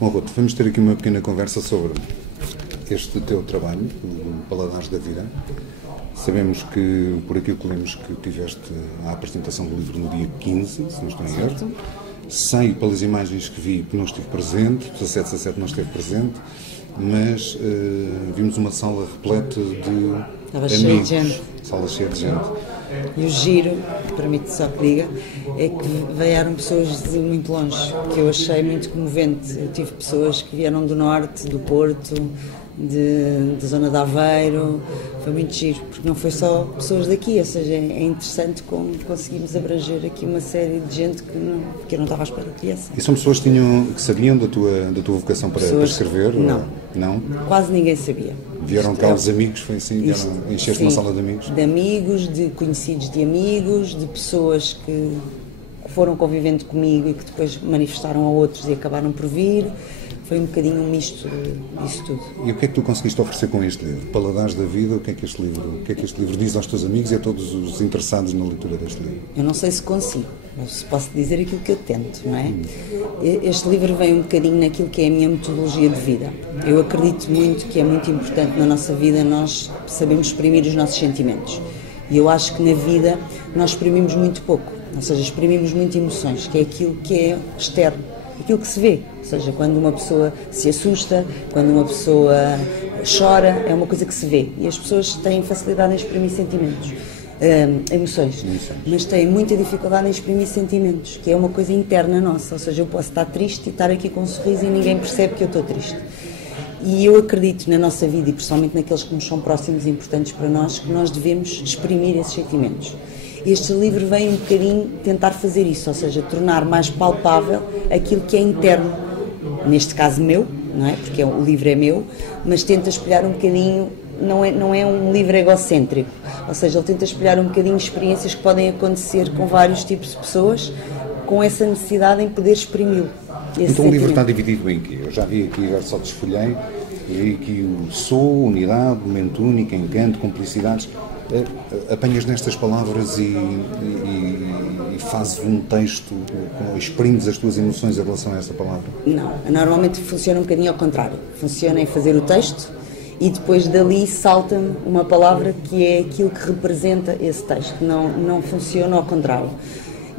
Bom, Ruth, vamos ter aqui uma pequena conversa sobre este teu trabalho, o Paladares da Vida. Sabemos que, por aquilo que lemos, que tiveste a apresentação do livro no dia 15, se não estou em erro. Sei, pelas imagens que vi, que não estive presente, 17/17 não esteve presente, mas vimos uma sala repleta de Estava amigos. cheia de gente. Sala cheia de gente. E o giro, permite só que diga, é que vieram pessoas de muito longe, que eu achei muito comovente. Eu tive pessoas que vieram do norte, do Porto, da zona de Aveiro. Foi muito giro, porque não foi só pessoas daqui, ou seja, é interessante como conseguimos abranger aqui uma série de gente que eu não estava à espera que viesse. E são pessoas que sabiam da tua vocação para escrever? Não. Não? Quase ninguém sabia. Vieram cá os amigos, foi assim? Vieram encher-te uma sala de amigos? De amigos, de conhecidos de amigos, de pessoas que foram convivendo comigo e que depois manifestaram a outros e acabaram por vir. Foi um bocadinho um misto disso tudo. E o que é que tu conseguiste oferecer com este livro? Paladares da Vida, o que é que este livro diz aos teus amigos e a todos os interessados na leitura deste livro? Eu não sei se consigo, mas posso dizer aquilo que eu tento, não é? Este livro vem um bocadinho naquilo que é a minha metodologia de vida. Eu acredito muito que é muito importante na nossa vida nós sabermos exprimir os nossos sentimentos. E eu acho que na vida nós exprimimos muito pouco, ou seja, exprimimos muito emoções, que é aquilo que é externo, aquilo que se vê. Ou seja, quando uma pessoa se assusta, quando uma pessoa chora, é uma coisa que se vê. E as pessoas têm facilidade em exprimir sentimentos, emoções, mas têm muita dificuldade em exprimir sentimentos, que é uma coisa interna nossa. Ou seja, eu posso estar triste e estar aqui com um sorriso e ninguém percebe que eu estou triste. E eu acredito na nossa vida, e principalmente naqueles que nos são próximos e importantes para nós, que nós devemos exprimir esses sentimentos. Este livro vem um bocadinho tentar fazer isso, ou seja, tornar mais palpável aquilo que é interno, neste caso meu, não é? Porque o livro é meu, mas tenta espelhar um bocadinho, não é um livro egocêntrico, ou seja, ele tenta espelhar um bocadinho experiências que podem acontecer com vários tipos de pessoas, com essa necessidade em poder exprimi-lo. Então o livro está dividido em quê? Eu já vi aqui, agora só desfolhei, vi aqui o sou, unidade, momento único, encanto, cumplicidades. Apanhas nestas palavras e fazes um texto, exprimes as tuas emoções em relação a essa palavra? Não, normalmente funciona um bocadinho ao contrário. Funciona em fazer o texto e depois dali salta-me uma palavra que é aquilo que representa esse texto. Não funciona ao contrário.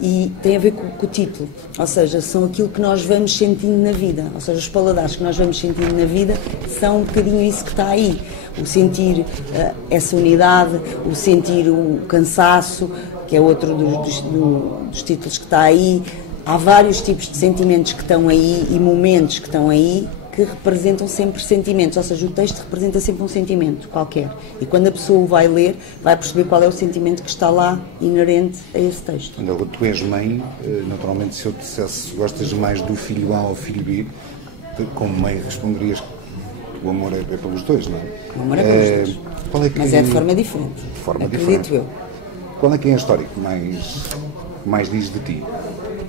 E tem a ver com o título, ou seja, são aquilo que nós vamos sentindo na vida, ou seja, os paladares que nós vamos sentindo na vida são um bocadinho isso que está aí, o sentir essa unidade, o sentir o cansaço, que é outro dos títulos que está aí. Há vários tipos de sentimentos que estão aí e momentos que estão aí que representam sempre sentimentos, ou seja, o texto representa sempre um sentimento qualquer. E quando a pessoa o vai ler, vai perceber qual é o sentimento que está lá inerente a esse texto. Quando tu és mãe, naturalmente, se eu te dissesse gostas mais do filho A ou filho B, como mãe responderias que o amor é pelos dois, não é? O amor é pelos dois, mas é de forma diferente, acredito eu. Qual é que é a história que mais diz de ti?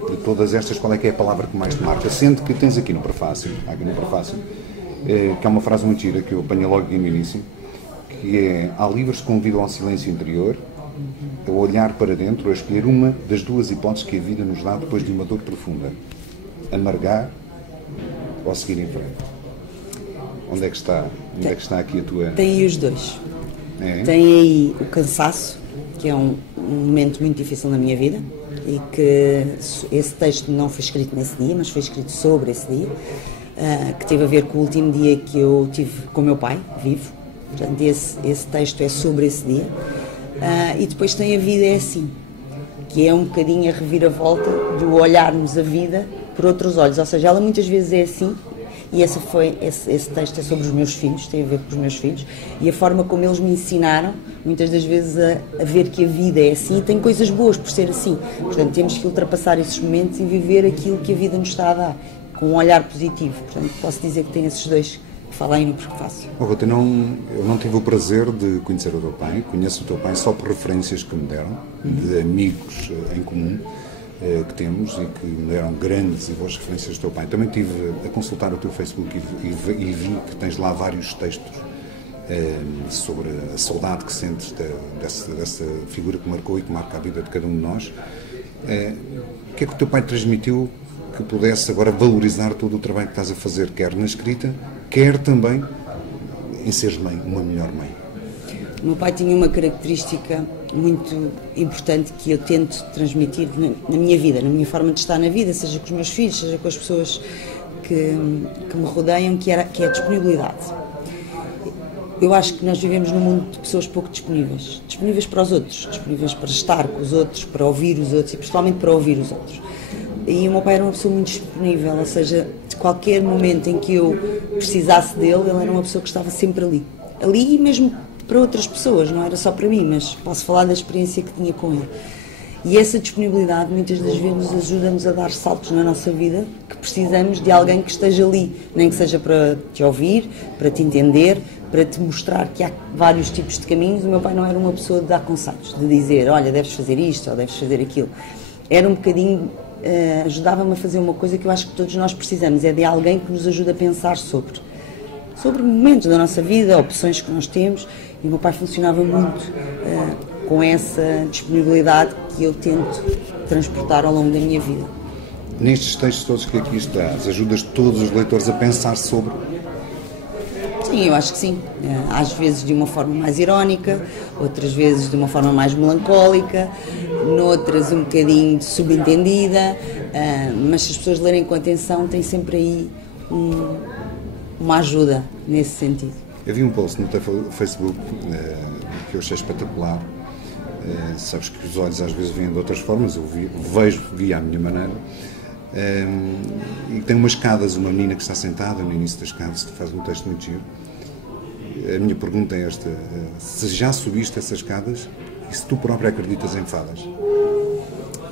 De todas estas, qual é que é a palavra que mais te marca? Sendo que tens aqui no prefácio, que é uma frase muito gira, que eu apanhei logo aqui no início, que é: há livros que convidam ao silêncio interior, a olhar para dentro, a escolher uma das duas hipóteses que a vida nos dá depois de uma dor profunda: amargar ou seguir em frente. Onde é que está aqui a tua... Tem aí os dois. É? Tem aí o cansaço, que é um momento muito difícil na minha vida, e que esse texto não foi escrito nesse dia, mas foi escrito sobre esse dia, que teve a ver com o último dia que eu tive com o meu pai, vivo. Portanto, esse texto é sobre esse dia. E depois tem A Vida é Assim, que é um bocadinho a reviravolta do olharmos a vida por outros olhos. Ou seja, ela muitas vezes é assim, e esse texto é sobre os meus filhos, tem a ver com os meus filhos, e a forma como eles me ensinaram, muitas das vezes, a ver que a vida é assim, e tem coisas boas por ser assim. Portanto, temos que ultrapassar esses momentos e viver aquilo que a vida nos está a dar, com um olhar positivo. Portanto, posso dizer que tem esses dois que falo aí no prefácio. Ruth, eu não tive o prazer de conhecer o teu pai, conheço o teu pai só por referências que me deram, de amigos em comum, que temos e que me deram grandes e boas referências do teu pai. Também estive a consultar o teu Facebook e vi que tens lá vários textos sobre a saudade que sentes dessa figura que marcou e que marca a vida de cada um de nós. O que é que o teu pai transmitiu que pudesse agora valorizar todo o trabalho que estás a fazer, quer na escrita, quer também em seres mãe, uma melhor mãe? O meu pai tinha uma característica muito importante que eu tento transmitir na minha vida, na minha forma de estar na vida, seja com os meus filhos, seja com as pessoas que me rodeiam, que é a disponibilidade. Eu acho que nós vivemos num mundo de pessoas pouco disponíveis. Disponíveis para os outros, disponíveis para estar com os outros, para ouvir os outros e principalmente para ouvir os outros. E o meu pai era uma pessoa muito disponível, ou seja, de qualquer momento em que eu precisasse dele, ele era uma pessoa que estava sempre ali. Ali e mesmo para outras pessoas, não era só para mim, mas posso falar da experiência que tinha com ele. E essa disponibilidade muitas das vezes ajuda-nos a dar saltos na nossa vida que precisamos de alguém que esteja ali, nem que seja para te ouvir, para te entender, para te mostrar que há vários tipos de caminhos. O meu pai não era uma pessoa de dar conselhos, de dizer, olha, deves fazer isto ou deves fazer aquilo. Era um bocadinho, ajudava-me a fazer uma coisa que eu acho que todos nós precisamos, é de alguém que nos ajude a pensar sobre momentos da nossa vida, opções que nós temos, e o meu pai funcionava muito com essa disponibilidade que eu tento transportar ao longo da minha vida. Nestes textos todos que aqui estás, ajudas todos os leitores a pensar sobre? Sim, eu acho que sim. Às vezes de uma forma mais irónica, outras vezes de uma forma mais melancólica, noutras um bocadinho subentendida, mas se as pessoas lerem com atenção, tem sempre aí uma ajuda nesse sentido. Havia um post no teu Facebook que eu achei espetacular. Sabes que os olhos às vezes veem de outras formas, eu via à minha maneira. E tem umas escadas, uma menina que está sentada no início das escadas, que faz um texto muito giro. A minha pergunta é esta: se já subiste essas escadas e se tu própria acreditas em fadas?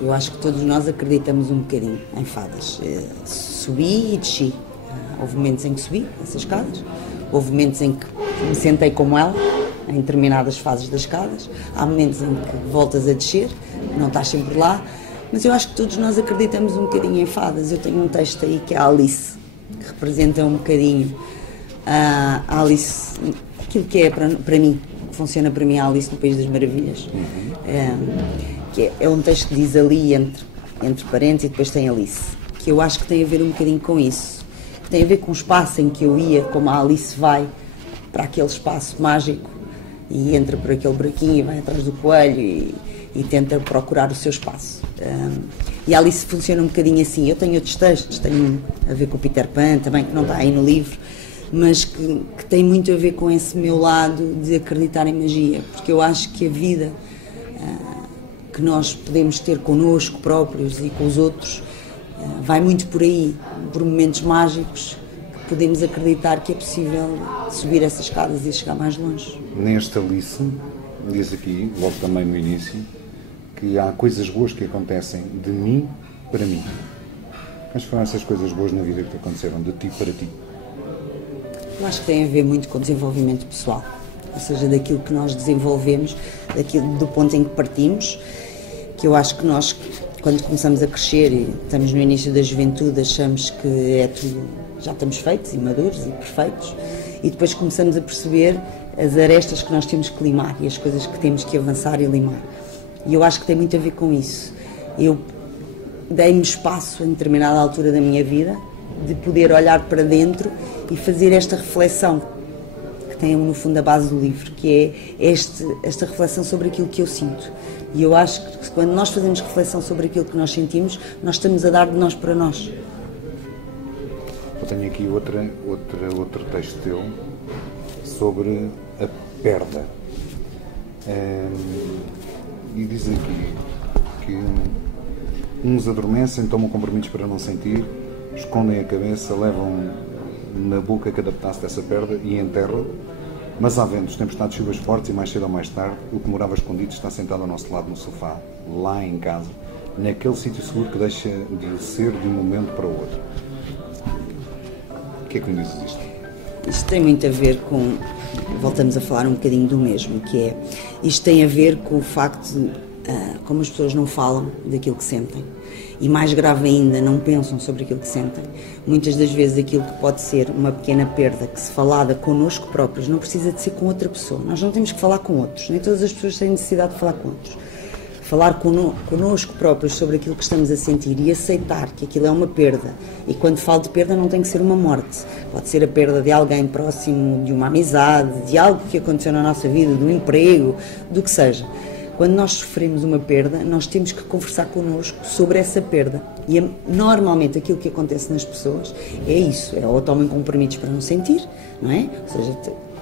Eu acho que todos nós acreditamos um bocadinho em fadas. Subi e desci. Houve momentos em que subi essas escadas, houve momentos em que me sentei como ela, em determinadas fases das escadas, há momentos em que voltas a descer, não estás sempre lá, mas eu acho que todos nós acreditamos um bocadinho em fadas. Eu tenho um texto aí que é a Alice, que representa um bocadinho a Alice, aquilo que é para mim, que funciona para mim a Alice no País das Maravilhas, que é um texto que diz ali entre parênteses e depois tem Alice, que eu acho que tem a ver um bocadinho com isso, que tem a ver com o espaço em que eu ia, como a Alice vai para aquele espaço mágico e entra por aquele buraquinho e vai atrás do coelho e tenta procurar o seu espaço. E a Alice funciona um bocadinho assim. Eu tenho outros textos, tenho a ver com o Peter Pan também, que não está aí no livro, mas que tem muito a ver com esse meu lado de acreditar em magia, porque eu acho que a vida que nós podemos ter connosco próprios e com os outros vai muito por aí, por momentos mágicos, que podemos acreditar que é possível subir essas escadas e chegar mais longe. Nesta Alice, diz aqui, logo também no início, que há coisas boas que acontecem de mim para mim. Quais foram essas coisas boas na vida que te aconteceram de ti para ti? Eu acho que tem a ver muito com o desenvolvimento pessoal, ou seja, daquilo que nós desenvolvemos, do ponto em que partimos, que eu acho que nós, quando começamos a crescer e estamos no início da juventude, achamos que é tudo, já estamos feitos e maduros e perfeitos, e depois começamos a perceber as arestas que nós temos que limar e as coisas que temos que avançar e limar. E eu acho que tem muito a ver com isso. Eu dei-me espaço em determinada altura da minha vida de poder olhar para dentro e fazer esta reflexão que tem no fundo a base do livro, que é esta reflexão sobre aquilo que eu sinto. E eu acho que quando nós fazemos reflexão sobre aquilo que nós sentimos, nós estamos a dar de nós para nós. Eu tenho aqui outro texto teu sobre a perda. E diz aqui que uns adormecem, tomam compromissos para não sentir, escondem a cabeça, levam na boca cada pedaço dessa perda e enterram. Mas há ventos, tempestades, chuvas fortes e mais cedo ou mais tarde, o que morava escondido está sentado ao nosso lado no sofá, lá em casa, naquele sítio seguro que deixa de ser de um momento para o outro. O que é que me dizes isto? Isto tem muito a ver com, voltamos a falar um bocadinho do mesmo, que é, isto tem a ver com o facto de, como as pessoas não falam daquilo que sentem, e mais grave ainda, não pensam sobre aquilo que sentem. Muitas das vezes aquilo que pode ser uma pequena perda, que se falada connosco próprios, não precisa de ser com outra pessoa. Nós não temos que falar com outros, nem todas as pessoas têm necessidade de falar com outros. falar connosco próprios sobre aquilo que estamos a sentir e aceitar que aquilo é uma perda. E quando falo de perda não tem que ser uma morte, pode ser a perda de alguém próximo, de uma amizade, de algo que aconteceu na nossa vida, do emprego, do que seja. Quando nós sofremos uma perda, nós temos que conversar connosco sobre essa perda. E normalmente aquilo que acontece nas pessoas é isso, ou tomam compromissos para não sentir, não é? Ou seja,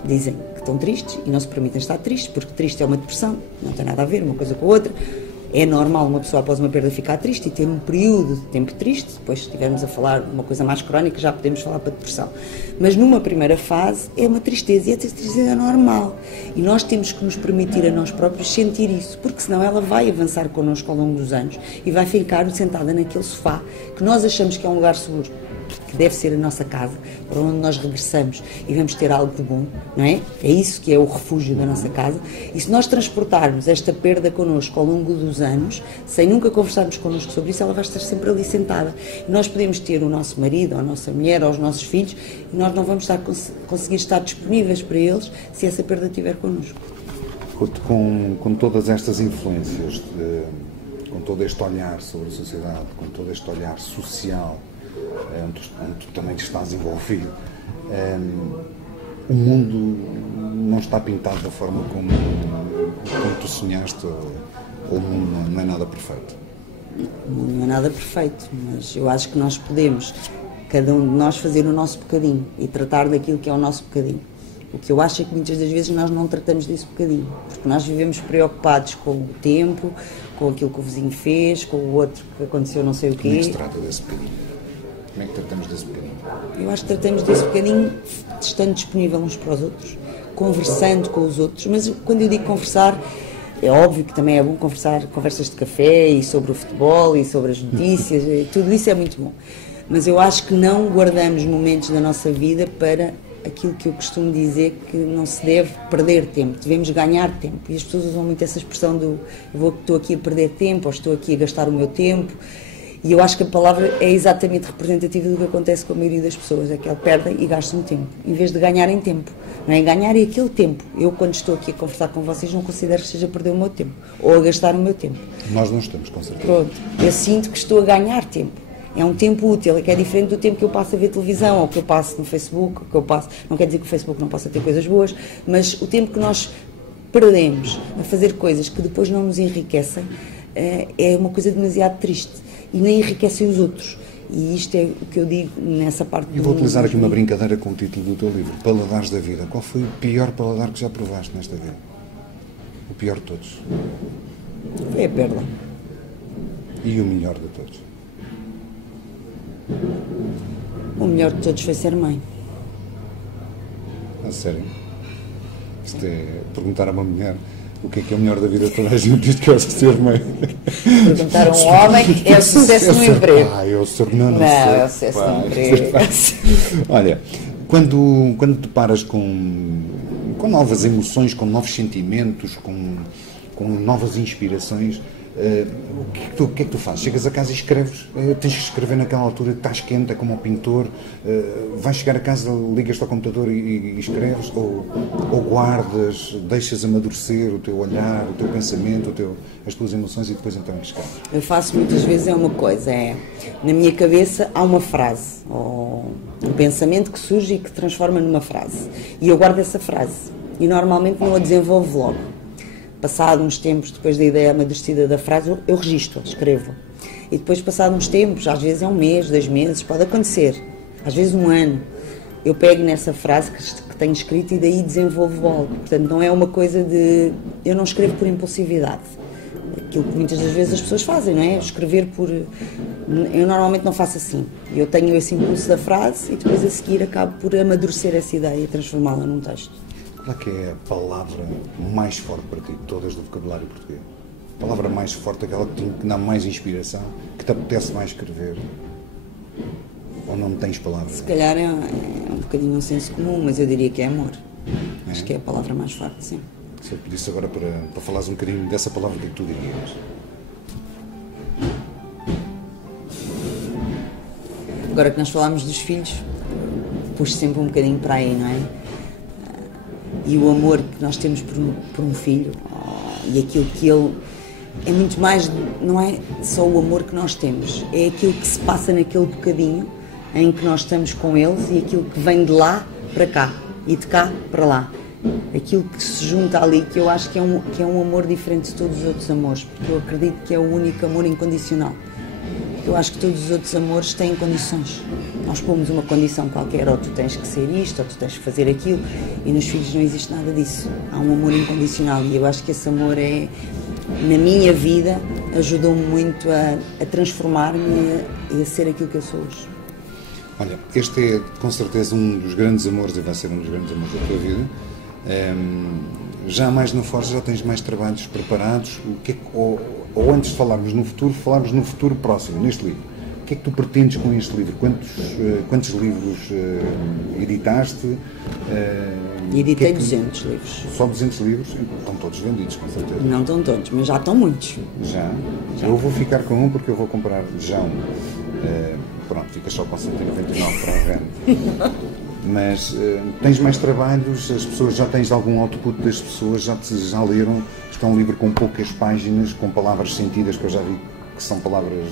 dizem que estão tristes e não se permitem estar tristes, porque triste é uma depressão, não tem nada a ver uma coisa com a outra. É normal uma pessoa após uma perda ficar triste e ter um período de tempo triste, depois se estivermos a falar uma coisa mais crónica já podemos falar para depressão. Mas numa primeira fase é uma tristeza e essa tristeza é normal. E nós temos que nos permitir a nós próprios sentir isso, porque senão ela vai avançar connosco ao longo dos anos e vai ficar sentada naquele sofá que nós achamos que é um lugar seguro, que deve ser a nossa casa, para onde nós regressamos e vamos ter algo de bom, não é? É isso que é o refúgio da nossa casa. E se nós transportarmos esta perda connosco ao longo dos anos, sem nunca conversarmos connosco sobre isso, ela vai estar sempre ali sentada. E nós podemos ter o nosso marido, ou a nossa mulher, ou os nossos filhos, e nós não vamos conseguir estar disponíveis para eles se essa perda estiver connosco. Com todas estas influências, com todo este olhar sobre a sociedade, com todo este olhar social, onde tu também estás envolvido, o mundo não está pintado da forma como tu sonhaste, ou o mundo não é nada perfeito? O mundo não é nada perfeito, mas eu acho que nós podemos, cada um de nós, fazer o nosso bocadinho e tratar daquilo que é o nosso bocadinho. O que eu acho é que muitas das vezes nós não tratamos desse bocadinho, porque nós vivemos preocupados com o tempo, com aquilo que o vizinho fez, com o outro que aconteceu não sei o quê. Como é que se trata desse bocadinho? Como é que tratamos desse bocadinho? Eu acho que tratamos desse bocadinho estando disponível uns para os outros, conversando com os outros, mas quando eu digo conversar, é óbvio que também é bom conversar, conversas de café e sobre o futebol e sobre as notícias, e tudo isso é muito bom. Mas eu acho que não guardamos momentos da nossa vida para aquilo que eu costumo dizer, que não se deve perder tempo, devemos ganhar tempo. E as pessoas usam muito essa expressão do estou aqui a perder tempo, ou estou aqui a gastar o meu tempo. E eu acho que a palavra é exatamente representativa do que acontece com a maioria das pessoas, é que elas perdem e gastam tempo, em vez de ganharem tempo. Não é? Ganharem aquele tempo. Eu, quando estou aqui a conversar com vocês, não considero que seja a perder o meu tempo, ou a gastar o meu tempo. Nós não estamos, com certeza. Pronto, eu sinto que estou a ganhar tempo. É um tempo útil, que é diferente do tempo que eu passo a ver televisão, ou que eu passo no Facebook, ou que eu passo... Não quer dizer que o Facebook não possa ter coisas boas, mas o tempo que nós perdemos a fazer coisas que depois não nos enriquecem é uma coisa demasiado triste. E nem enriquecem os outros. E isto é o que eu digo nessa parte do... Eu vou utilizar aqui uma brincadeira com o título do teu livro, Paladares da Vida. Qual foi o pior paladar que já provaste nesta vida? O pior de todos? Foi a perda. E o melhor de todos? O melhor de todos foi ser mãe. A sério? Isto é perguntar a uma mulher o que é o melhor da vida, toda a gente diz que é ser mãe. Perguntar a um homem é o sucesso no emprego. É o sucesso no emprego. É o sucesso no emprego. Olha, quando te paras com novas emoções, com novos sentimentos, com novas inspirações, o que é que tu fazes? Chegas a casa e escreves, tens que escrever naquela altura, estás quente, é como um pintor, vais chegar a casa, ligas-te ao computador e escreves, ou guardas, deixas amadurecer o teu olhar, o teu pensamento, as tuas emoções e depois então escreves? Eu faço muitas vezes uma coisa, na minha cabeça há uma frase, ou um pensamento que surge e que transforma numa frase, e eu guardo essa frase, e normalmente não a desenvolvo logo. Passado uns tempos, depois da ideia amadurecida da frase, eu registro-a, escrevo. E depois, passado uns tempos, às vezes é um mês, 2 meses, pode acontecer, às vezes um ano, eu pego nessa frase que tenho escrito e daí desenvolvo algo. Portanto, não é uma coisa de... Eu não escrevo por impulsividade. Aquilo que muitas das vezes as pessoas fazem, não é? Escrever por... Eu normalmente não faço assim. Eu tenho esse impulso da frase e depois a seguir acabo por amadurecer essa ideia e transformá-la num texto. Qual é que é a palavra mais forte para ti, de todas do vocabulário português? A palavra mais forte, aquela que dá mais inspiração, que te apetece mais escrever? Ou não tens palavras? Se calhar é um bocadinho um senso comum, mas eu diria que é amor. Acho que é a palavra mais forte, sim. Se eu pedisse agora para falares um bocadinho dessa palavra, o que é que tu dirias? Agora que nós falámos dos filhos, puxo sempre um bocadinho para aí, não é? E o amor que nós temos por um filho, e aquilo que ele é muito mais, não é só o amor que nós temos, é aquilo que se passa naquele bocadinho em que nós estamos com eles e aquilo que vem de lá para cá e de cá para lá. Aquilo que se junta ali, que eu acho que é um amor diferente de todos os outros amores, porque eu acredito que é o único amor incondicional. Eu acho que todos os outros amores têm condições. Nós pomos uma condição qualquer, ou tu tens que ser isto, ou tu tens que fazer aquilo, e nos filhos não existe nada disso. Há um amor incondicional e eu acho que esse amor na minha vida, ajudou-me muito a transformar-me e a ser aquilo que eu sou hoje. Olha, este é com certeza um dos grandes amores, e vai ser um dos grandes amores da tua vida. Já mais na Forja, já tens mais trabalhos preparados? Ou antes de falarmos no futuro próximo, neste livro. O que é que tu pretendes com este livro? Quantos livros editaste? Editei 200 livros. Só 200 livros? Estão todos vendidos, com certeza. Não estão todos, mas já estão muitos. Já? Eu vou ficar com um porque eu vou comprar já um. Pronto, fica só com 199 para a venda. Mas tens mais trabalhos, as pessoas, já tens algum output das pessoas, já leram? Está um livro com poucas páginas, com palavras sentidas, que eu já vi que são palavras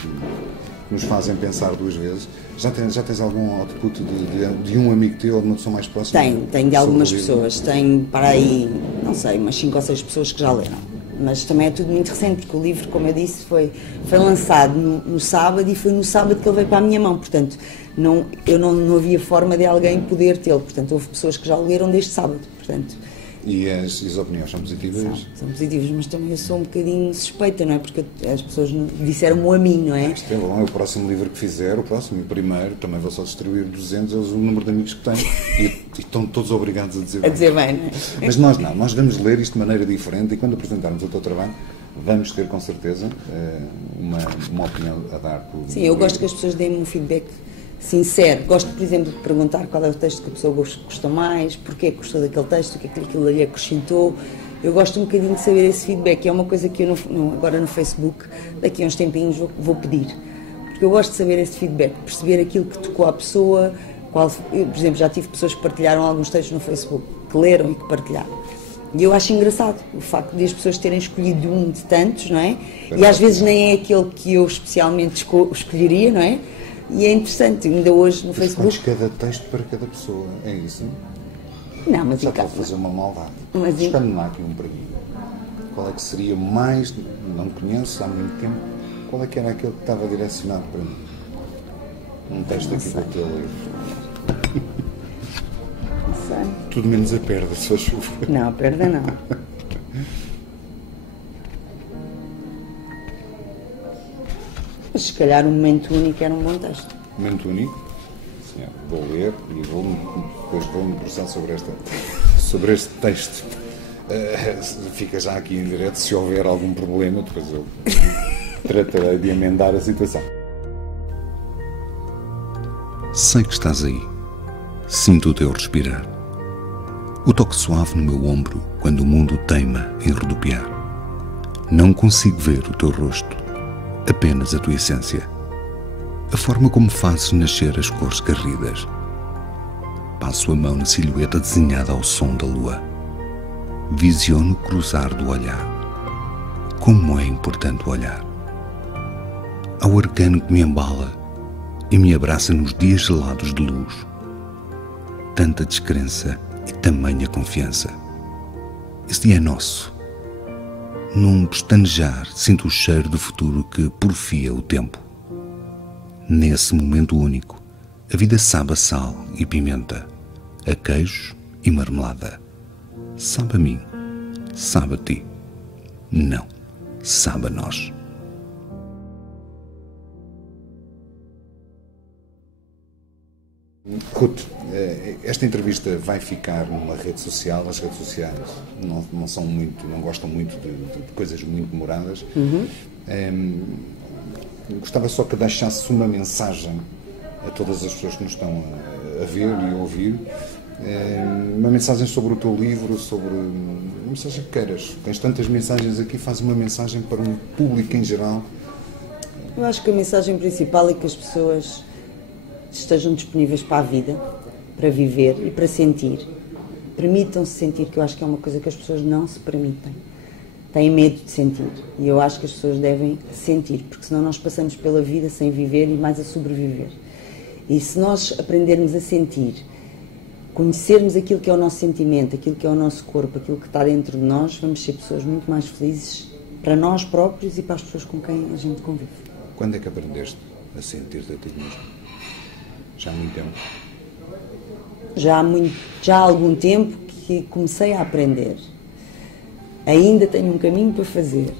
que nos fazem pensar duas vezes. Já tens algum output de um amigo teu ou de uma pessoa mais próxima? Tenho de algumas pessoas, tenho para aí, não sei, umas 5 ou 6 pessoas que já leram. Mas também é tudo muito recente, porque o livro, como eu disse, foi lançado no sábado e foi no sábado que ele veio para a minha mão. Portanto, não havia forma de alguém poder tê-lo. Portanto, houve pessoas que já o leram desde sábado. Portanto, e as opiniões são positivas? São positivas, mas também eu sou um bocadinho suspeita, não é? Porque as pessoas disseram-me a mim, não é? Isto é bom, é o próximo livro que fizer, o primeiro, também vou só distribuir 200, é o número de amigos que tenho, e estão todos obrigados a dizer bem. A dizer bem, não é? Mas nós vamos ler isto de maneira diferente, e quando apresentarmos o teu trabalho, vamos ter com certeza uma opinião a dar. Sim, eu gosto que as pessoas deem-me um feedback sincero. Gosto, por exemplo, de perguntar qual é o texto que a pessoa gostou mais, porque é que gostou daquele texto, o que é que aquilo ali acrescentou. Eu gosto um bocadinho de saber esse feedback. É uma coisa que eu agora no Facebook, daqui a uns tempinhos, vou pedir. Porque eu gosto de saber esse feedback, perceber aquilo que tocou à pessoa. Eu, por exemplo, já tive pessoas que partilharam alguns textos no Facebook, que leram e que partilharam. E eu acho engraçado o facto de as pessoas terem escolhido um de tantos, não é? E às vezes nem é aquele que eu especialmente escolheria, não é? E é interessante, ainda hoje no Facebook... Escolhes cada texto para cada pessoa, é isso? Não, mas já pode fazer uma maldade. Escolhe-me lá aqui um para mim. Qual é que seria mais... Não conheço há muito tempo. Qual é que era aquele que estava direcionado para mim? Um texto aqui para o teu livro. Não sei. Tudo menos a perda, se faz favor. Não, a perda não. Mas se calhar um momento único era um bom texto. Momento único? Sim, vou ler e depois vou-me debruçar sobre este texto. Fica já aqui em direto, se houver algum problema, depois eu tratarei de emendar a situação. Sei que estás aí. Sinto o teu respirar. O toque suave no meu ombro quando o mundo teima em rodopiar. Não consigo ver o teu rosto, apenas a tua essência. A forma como fazes nascer as cores garridas. Passo a mão na silhueta desenhada ao som da lua. Visiono o cruzar do olhar. Como é importante o olhar. Ao arcano que me embala e me abraça nos dias gelados de luz. Tanta descrença e tamanha confiança. Esse dia é nosso. Num pestanejar, sinto o cheiro do futuro que porfia o tempo. Nesse momento único, a vida sabe a sal e pimenta, a queijo e marmelada. Sabe a mim, sabe a ti. Não, sabe a nós. Ruth, esta entrevista vai ficar numa rede social. As redes sociais não são muito, não gostam muito de coisas muito demoradas. Gostava só que deixasse uma mensagem a todas as pessoas que nos estão a ver e a ouvir. Uma mensagem sobre o teu livro, sobre uma mensagem que queiras. Tens tantas mensagens aqui, faz uma mensagem para um público em geral. Eu acho que a mensagem principal é que as pessoas estejam disponíveis para a vida, para viver e para sentir. Permitam-se sentir, que eu acho que é uma coisa que as pessoas não se permitem. têm medo de sentir. E eu acho que as pessoas devem sentir, porque senão nós passamos pela vida sem viver e mais a sobreviver. E se nós aprendermos a sentir, conhecermos aquilo que é o nosso sentimento, aquilo que é o nosso corpo, aquilo que está dentro de nós, vamos ser pessoas muito mais felizes para nós próprios e para as pessoas com quem a gente convive. Quando é que aprendeste a sentir-te a ti mesmo? Já há muito tempo? Já há algum tempo que comecei a aprender. Ainda tenho um caminho para fazer,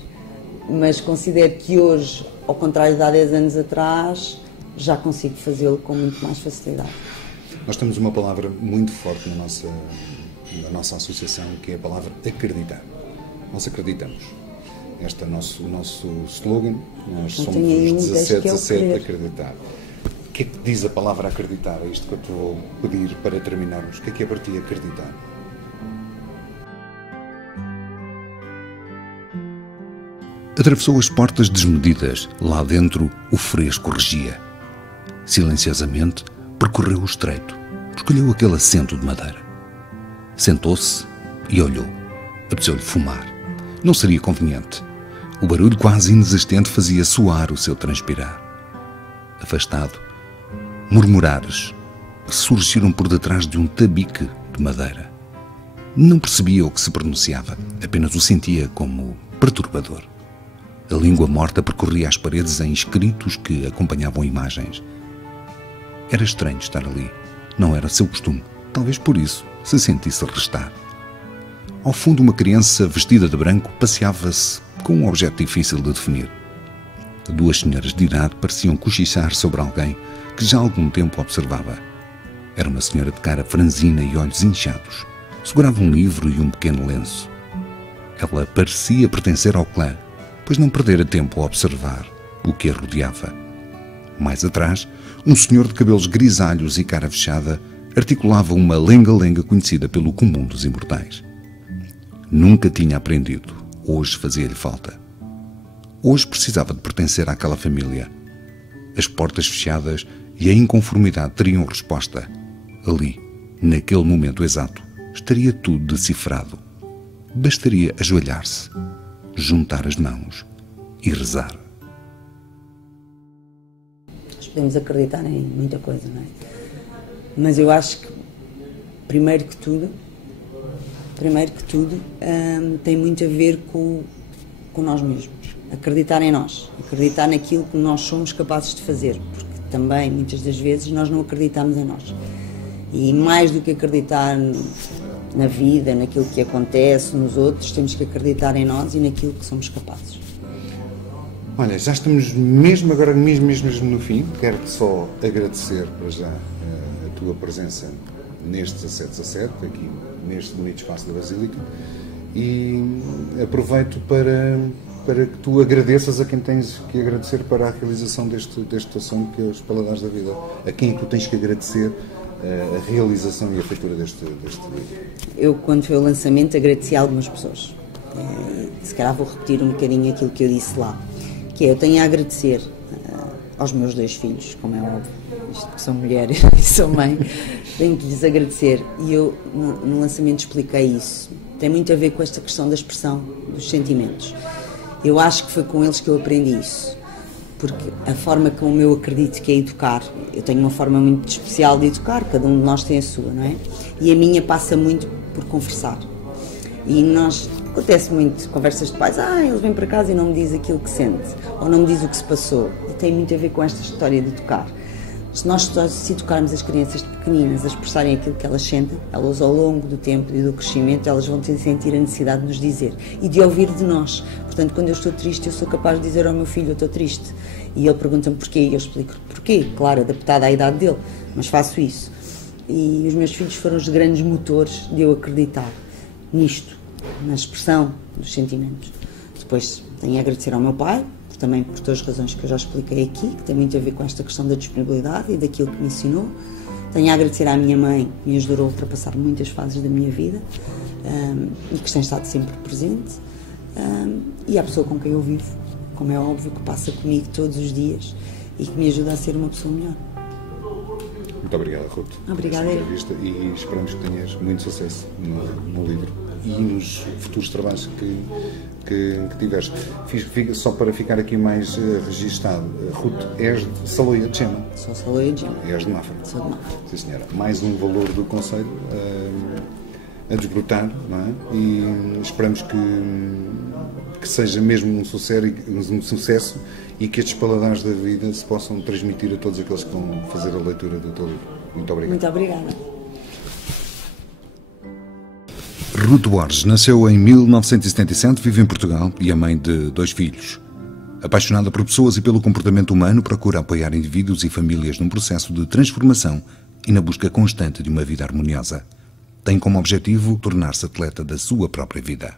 mas considero que hoje, ao contrário de há 10 anos atrás, já consigo fazê-lo com muito mais facilidade. Nós temos uma palavra muito forte na nossa associação, que é a palavra acreditar. Nós acreditamos. Este é o nosso slogan. Nós somos os 17 a acreditar. O que é que diz a palavra acreditar? É isto que eu te vou pedir para terminarmos. O que é para ti acreditar? Atravessou as portas desmedidas. Lá dentro, o fresco regia. Silenciosamente, percorreu o estreito. Escolheu aquele assento de madeira. Sentou-se e olhou. Apeteceu-lhe fumar. Não seria conveniente. O barulho quase inexistente fazia soar o seu transpirar. Afastado, murmurares surgiram por detrás de um tabique de madeira. Não percebia o que se pronunciava, apenas o sentia como perturbador. A língua morta percorria as paredes em escritos que acompanhavam imagens. Era estranho estar ali. Não era seu costume. Talvez por isso se sentisse restar. Ao fundo, uma criança vestida de branco passeava-se com um objeto difícil de definir. Duas senhoras de idade pareciam cochichar sobre alguém que já há algum tempo observava. Era uma senhora de cara franzina e olhos inchados. Segurava um livro e um pequeno lenço. Ela parecia pertencer ao clã, pois não perdera tempo a observar o que a rodeava. Mais atrás, um senhor de cabelos grisalhos e cara fechada articulava uma lenga-lenga conhecida pelo comum dos imortais. Nunca tinha aprendido. Hoje fazia-lhe falta. Hoje precisava de pertencer àquela família. As portas fechadas e a inconformidade teriam resposta. Ali, naquele momento exato, estaria tudo decifrado. Bastaria ajoelhar-se, juntar as mãos e rezar. Nós podemos acreditar em muita coisa, não é? Mas eu acho que, primeiro que tudo, tem muito a ver com nós mesmos. Acreditar em nós, acreditar naquilo que nós somos capazes de fazer, porque também, muitas das vezes, nós não acreditamos em nós. E mais do que acreditar na vida, naquilo que acontece, nos outros, temos que acreditar em nós e naquilo que somos capazes. Olha, já estamos mesmo agora, mesmo no fim. Quero-te só agradecer para já a tua presença neste 17/17, aqui neste bonito espaço da Basílica, e aproveito para que tu agradeças a quem tens que agradecer para a realização deste assunto, que é os Paladares da Vida. A quem é que tu tens que agradecer a realização e a feitura deste livro? Eu, quando foi o lançamento, agradeci a algumas pessoas. Se calhar vou repetir um bocadinho aquilo que eu disse lá, que é, eu tenho a agradecer aos meus 2 filhos, como é óbvio, isto que sou mulher e sou mãe, tenho que lhes agradecer. E eu, no lançamento, expliquei isso. Tem muito a ver com esta questão da expressão dos sentimentos. Eu acho que foi com eles que eu aprendi isso, porque a forma como eu acredito que é educar, eu tenho uma forma muito especial de educar, cada um de nós tem a sua, não é? E a minha passa muito por conversar. E acontece muito, conversas de pais, eles vêm para casa e não me diz aquilo que sente, ou não me diz o que se passou. E tem muito a ver com esta história de educar. Se nós educarmos as crianças pequeninas a expressarem aquilo que elas sentem, elas ao longo do tempo e do crescimento, elas vão sentir a necessidade de nos dizer e de ouvir de nós. Portanto, quando eu estou triste, eu sou capaz de dizer ao meu filho, eu estou triste. E ele pergunta-me porquê, e eu explico porquê, claro, adaptada à idade dele, mas faço isso. E os meus filhos foram os grandes motores de eu acreditar nisto, na expressão dos sentimentos. Depois tenho a agradecer ao meu pai, também por todas as razões que eu já expliquei aqui, que tem muito a ver com esta questão da disponibilidade e daquilo que me ensinou. Tenho a agradecer à minha mãe, que me ajudou a ultrapassar muitas fases da minha vida e que tem estado sempre presente, e à pessoa com quem eu vivo, como é óbvio, que passa comigo todos os dias e que me ajuda a ser uma pessoa melhor. Muito obrigado, Ruth. Obrigada. E esperamos que tenhas muito sucesso no livro. e nos futuros trabalhos que tiveste. Só para ficar aqui mais registado, Ruth, és de Saloia de Gema? Sou Saloia de Gema. És de Mafra? Sou de Mafra. Sim, senhora. Mais um valor do concelho a desbrutar, não é? E esperamos que seja mesmo um sucesso e que estes paladares da vida se possam transmitir a todos aqueles que vão fazer a leitura do teu livro. Muito obrigado. Muito obrigada. Ruth Borges nasceu em 1977, vive em Portugal e é mãe de 2 filhos. Apaixonada por pessoas e pelo comportamento humano, procura apoiar indivíduos e famílias num processo de transformação e na busca constante de uma vida harmoniosa. Tem como objetivo tornar-se atleta da sua própria vida.